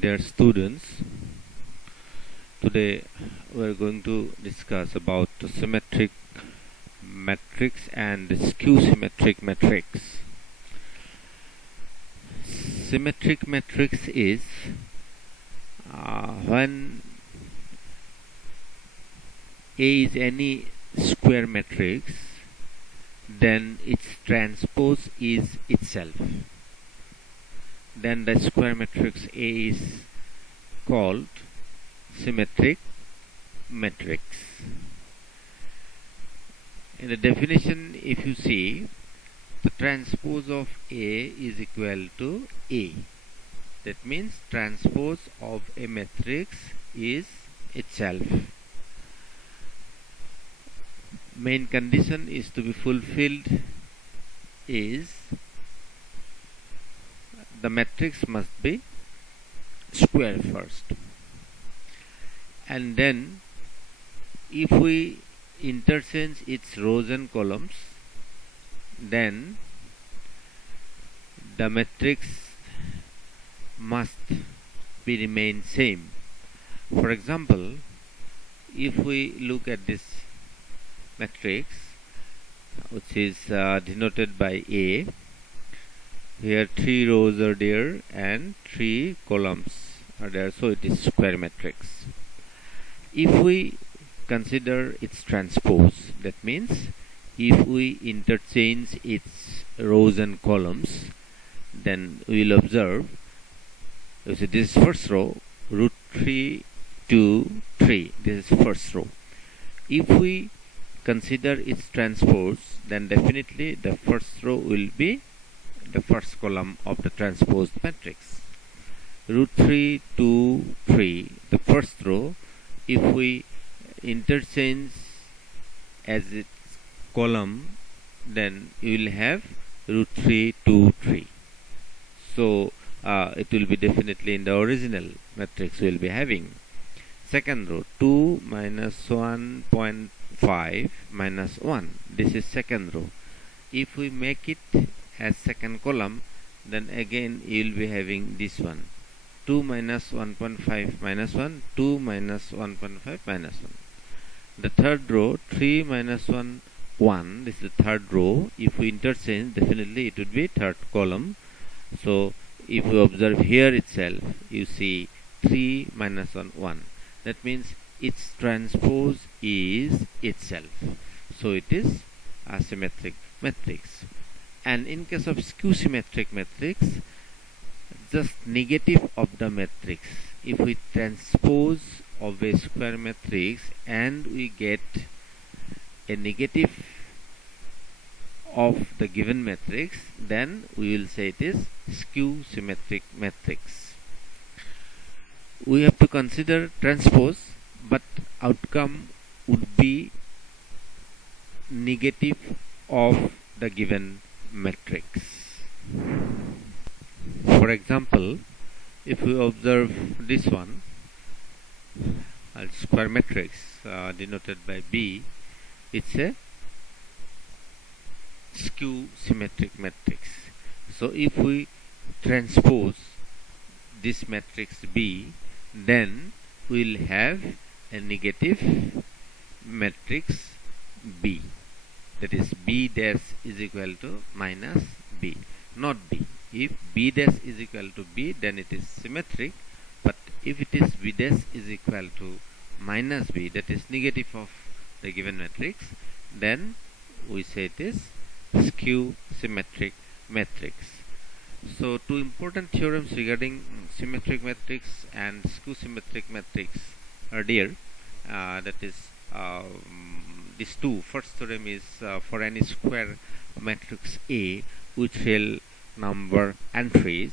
Dear students, today we are going to discuss about the symmetric matrix and skew symmetric matrix. Symmetric matrix is when A is any square matrix, then its transpose is itself. Then the square matrix A is called symmetric matrix. In the definition, if you see, the transpose of A is equal to A. That means transpose of a matrix is itself. Main condition is to be fulfilled is the matrix must be square first, and then if we interchange its rows and columns, then the matrix must be remain same. For example, if we look at this matrix, which is denoted by A, here 3 rows are there and 3 columns are there, so it is square matrix. If we consider its transpose, that means if we interchange its rows and columns, then we will observe, this is first row, root 3, 2, 3, this is first row. If we consider its transpose, then definitely the first row will be the first column of the transposed matrix. Root 3, 2, 3, the first row, if we interchange as its column, then you will have root 3, 2, 3. So it will be definitely in the original matrix we will be having. Second row, 2 minus 1.5 minus 1. This is second row. If we make it as second column, then again you will be having this one, 2 minus 1.5 minus 1, 2 minus 1.5 minus 1. The third row, 3 minus 1, 1, this is the third row. If we interchange, definitely it would be third column. So if we observe here itself, you see 3 minus 1, 1. That means its transpose is itself. So it is a symmetric matrix. And in case of skew symmetric matrix, just negative of the matrix. If we transpose of a square matrix and we get a negative of the given matrix, then we will say it is skew symmetric matrix. We have to consider transpose, but outcome would be negative of the given matrix. For example, if we observe this one, a square matrix denoted by B, it's a skew symmetric matrix. So if we transpose this matrix B, then we will have a negative matrix B. That is, B dash is equal to minus B, not B. If B dash is equal to B, then it is symmetric. But if it is B dash is equal to minus B, that is negative of the given matrix, then we say it is skew symmetric matrix. So two important theorems regarding symmetric matrix and skew symmetric matrix are there. That is, these two. First theorem is for any square matrix A with real number entries,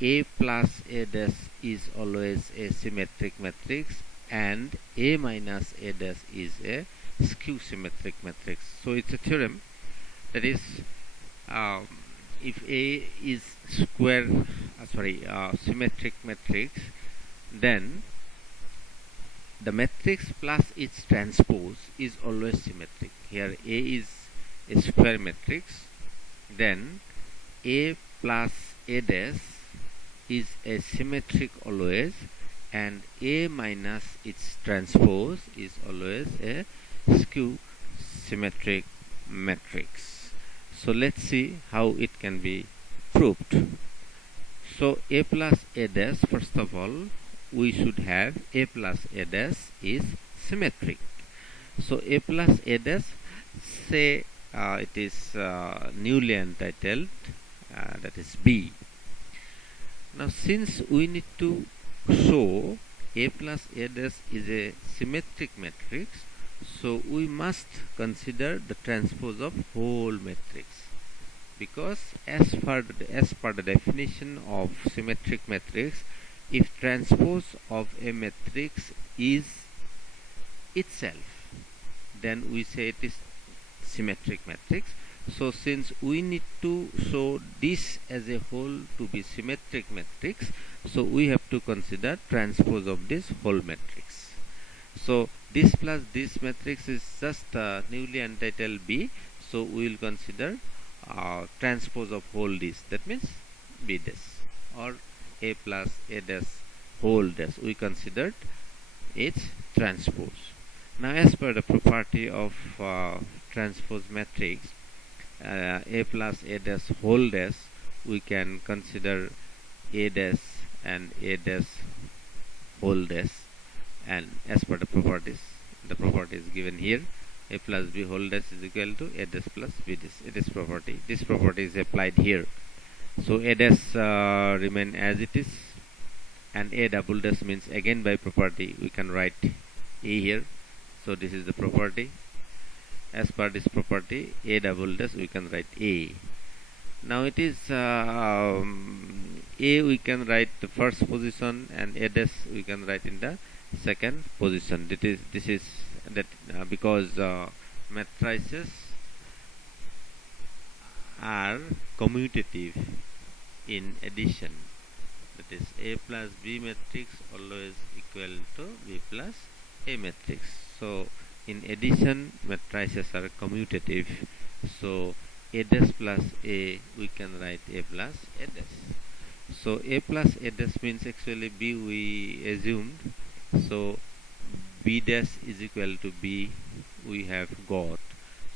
A plus A dash is always a symmetric matrix and A minus A dash is a skew symmetric matrix. So it's a theorem that is, if A is symmetric matrix, then the matrix plus its transpose is always symmetric. Here A is a square matrix, then A plus A dash is a symmetric always, and A minus its transpose is always a skew symmetric matrix. So let's see how it can be proved. So A plus A dash, first of all, we should have A plus A dash is symmetric. So A plus A dash, say it is newly entitled, that is B. Now since we need to show A plus A dash is a symmetric matrix, so we must consider the transpose of whole matrix, because as per the definition of symmetric matrix, if transpose of a matrix is itself, then we say it is symmetric matrix. So since we need to show this as a whole to be symmetric matrix, so we have to consider transpose of this whole matrix. So this plus this matrix is just newly entitled B, so we will consider transpose of whole this, that means B dash, or A plus A dash whole dash, we considered its transpose. Now as per the property of transpose matrix, A plus A dash whole dash, we can consider A dash and A dash whole dash, and as per the property is given here, A plus B whole dash is equal to A dash plus B dash. This property is applied here. So A dash remain as it is, and A double dash means again by property we can write A here. So this is the property. As per this property, A double dash we can write A. Now it is A we can write the first position, and A dash we can write in the second position. This is because matrices are commutative in addition. That is, A plus B matrix always equal to B plus A matrix. So in addition, matrices are commutative. So A dash plus A, we can write A plus A dash. So A plus A dash means actually B we assumed. So B dash is equal to B we have got.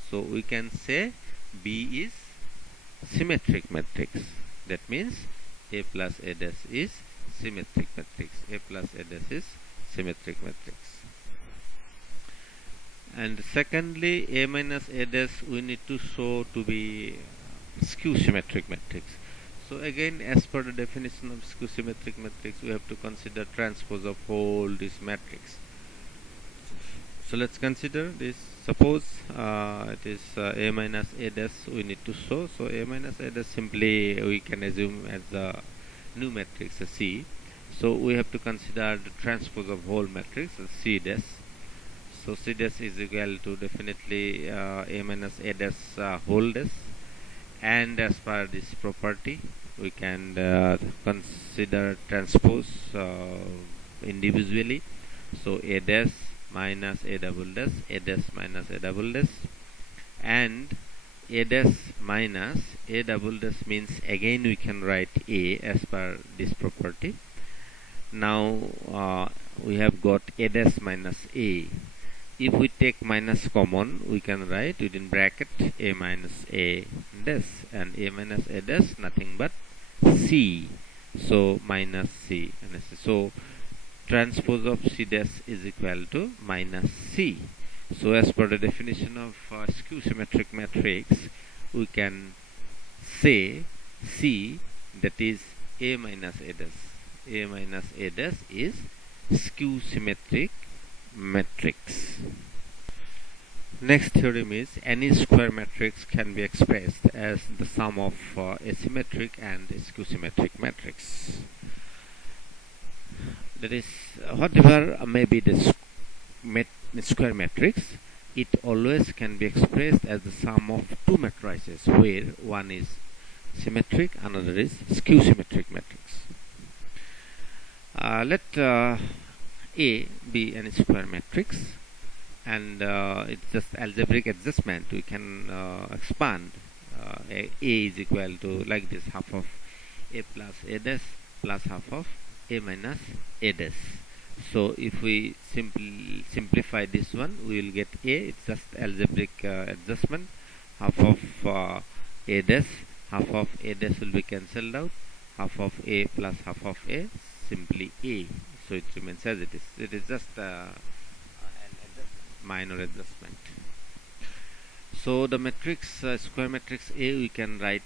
So we can say B is symmetric matrix. That means A plus A dash is symmetric matrix. A plus A dash is symmetric matrix. And secondly, A minus A dash we need to show to be skew symmetric matrix. So again, as per the definition of skew symmetric matrix, we have to consider transpose of whole this matrix. So let's consider this. Suppose it is A minus A dash we need to show. So A minus A dash simply we can assume as the new matrix C. So we have to consider the transpose of whole matrix C dash. So C dash is equal to definitely A minus A dash whole dash, and as per this property we can consider transpose individually. So A dash minus A double dash, A dash minus A double dash, and A dash minus A double dash means again we can write A as per this property. Now we have got A dash minus A. If we take minus common, we can write within bracket A minus A dash, and A minus A dash nothing but C. So minus C. So transpose of C dash is equal to minus C. So as per the definition of skew symmetric matrix, we can say C, that is A minus A dash. A minus A dash is skew symmetric matrix. Next theorem is any square matrix can be expressed as the sum of a symmetric and a skew symmetric matrix. That is, whatever may be the square matrix, it always can be expressed as the sum of two matrices where one is symmetric, another is skew symmetric matrix. Let A be an square matrix, and it's just algebraic adjustment. We can expand A is equal to like this, half of A plus A dash plus half of A minus A dash. So if we simplify this one, we will get A. It's just algebraic adjustment. Half of A dash, half of A dash will be cancelled out. Half of A plus half of A, simply A. So it remains as it is. It is just an minor adjustment. So the matrix, square matrix A, we can write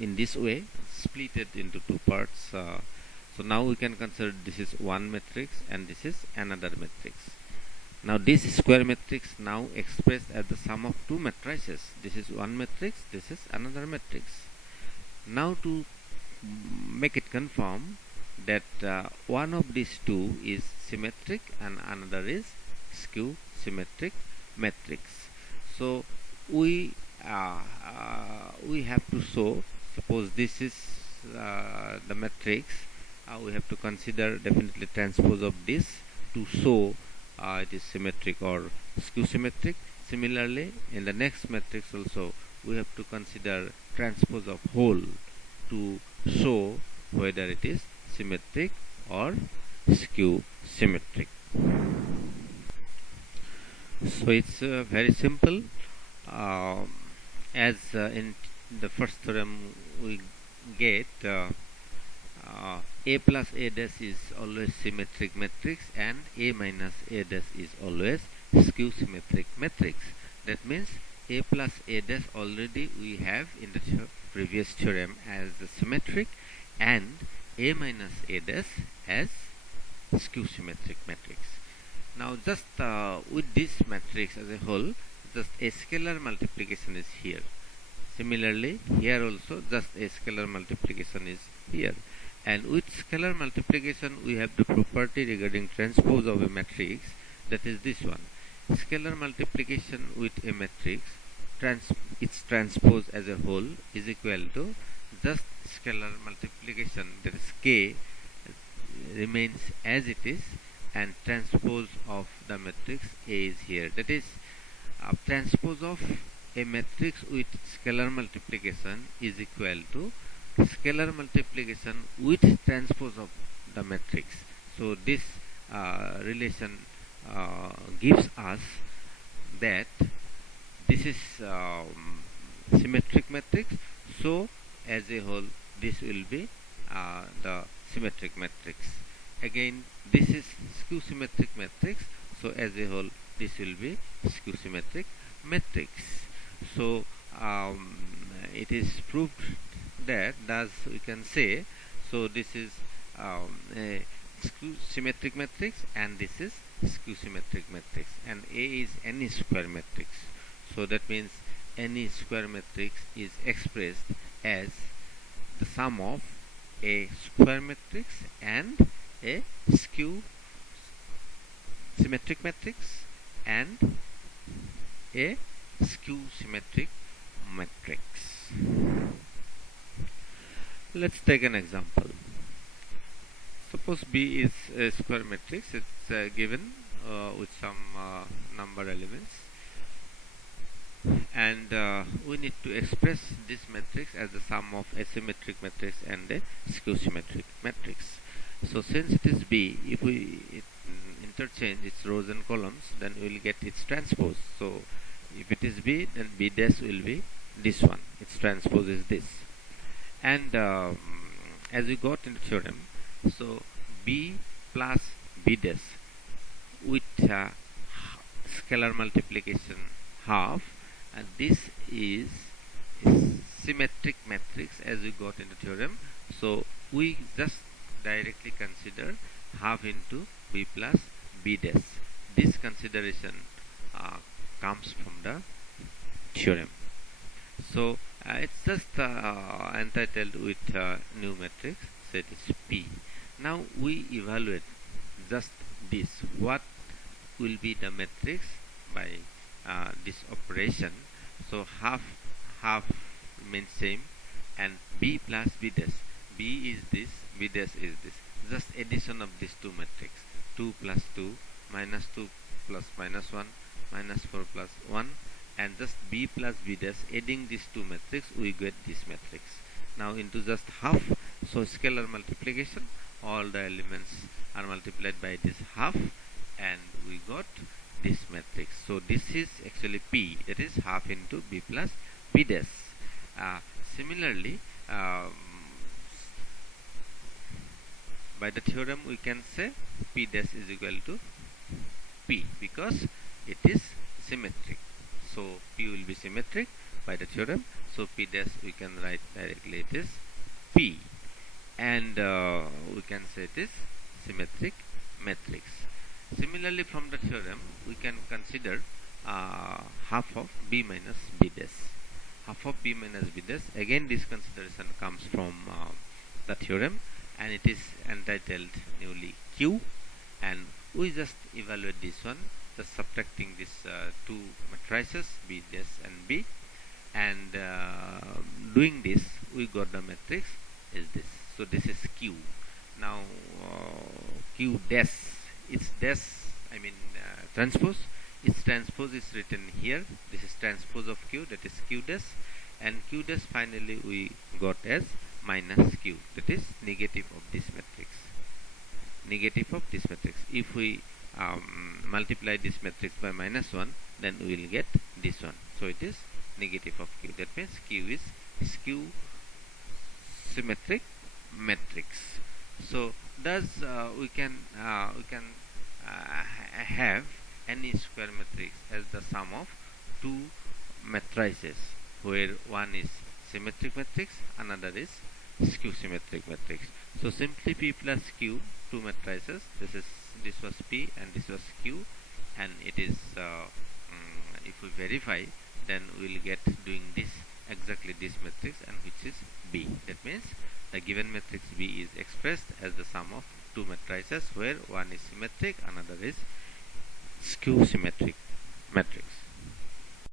in this way, split it into two parts. So now we can consider this is one matrix and this is another matrix. Now this square matrix now expressed as the sum of two matrices. This is one matrix, this is another matrix. Now to make it confirm that one of these two is symmetric and another is skew symmetric matrix. So we have to show, suppose this is the matrix, we have to consider definitely transpose of this to show it is symmetric or skew symmetric. Similarly, in the next matrix also we have to consider transpose of whole to show whether it is symmetric or skew symmetric. So it's very simple. As in the first theorem we get A plus A dash is always symmetric matrix and A minus A dash is always skew symmetric matrix. That means A plus A dash already we have in the previous theorem as the symmetric and A minus A dash as skew symmetric matrix. Now just with this matrix as a whole, just a scalar multiplication is here. Similarly, here also just a scalar multiplication is here. And with scalar multiplication, we have the property regarding transpose of a matrix, that is this one. Scalar multiplication with a matrix, its transpose as a whole is equal to just scalar multiplication, that is k remains as it is, and transpose of the matrix A is here. That is, transpose of a matrix with scalar multiplication is equal to scalar multiplication with transpose of the matrix. So this relation gives us that this is symmetric matrix. So as a whole, this will be the symmetric matrix. Again, this is skew symmetric matrix. So as a whole, this will be skew symmetric matrix. So it is proved that, thus we can say, so this is a skew symmetric matrix and this is skew symmetric matrix, and A is any square matrix. So that means any square matrix is expressed as the sum of a square matrix and a skew symmetric matrix and a skew symmetric matrix. Let's take an example. Suppose B is a square matrix. It's given with some number elements, and we need to express this matrix as the sum of a symmetric matrix and a skew symmetric matrix. So since it is B, if we interchange its rows and columns, then we will get its transpose. So if it is B, then B dash will be this one. Its transpose is this. And as we got in the theorem, so B plus B dash with scalar multiplication half, and this is symmetric matrix as we got in the theorem. So we just directly consider half into B plus B dash. This consideration comes from the theorem. So it's just entitled with new matrix, so it is P. Now we evaluate just this. What will be the matrix by this operation? So half remains same, and B plus B dash. B is this, B dash is this. Just addition of these two matrix. 2 plus 2, minus 2 plus minus 1, minus 4 plus 1, and just B plus B dash, adding these two matrix, we get this matrix. now into just half. So scalar multiplication, all the elements are multiplied by this half, and we got this matrix. So this is actually P, that is half into B plus B dash. Similarly, by the theorem we can say P dash is equal to P because it is symmetric. So P will be symmetric by the theorem. So P dash we can write directly it is P, and we can say it is symmetric matrix. Similarly, from the theorem we can consider half of B minus B dash. Half of B minus B dash, again this consideration comes from the theorem, and it is entitled newly Q, and we just evaluate this one, just subtracting these two matrices B dash and B, and doing this we got the matrix is this. So this is Q. Now Q dash, its dash, I mean transpose, its transpose is written here. This is transpose of Q, that is Q dash, and Q dash finally we got as minus Q, that is negative of this matrix. Negative of this matrix. If we multiply this matrix by minus 1, then we will get this one. So it is negative of Q. That means Q is skew symmetric matrix. So thus we can have any square matrix as the sum of two matrices, where one is symmetric matrix, another is skew symmetric matrix. So simply P plus Q, two matrices. This was P and this was Q, and it is if we verify, then we will get doing this exactly this matrix, and which is B. That means the given matrix B is expressed as the sum of two matrices, where one is symmetric, another is skew symmetric matrix.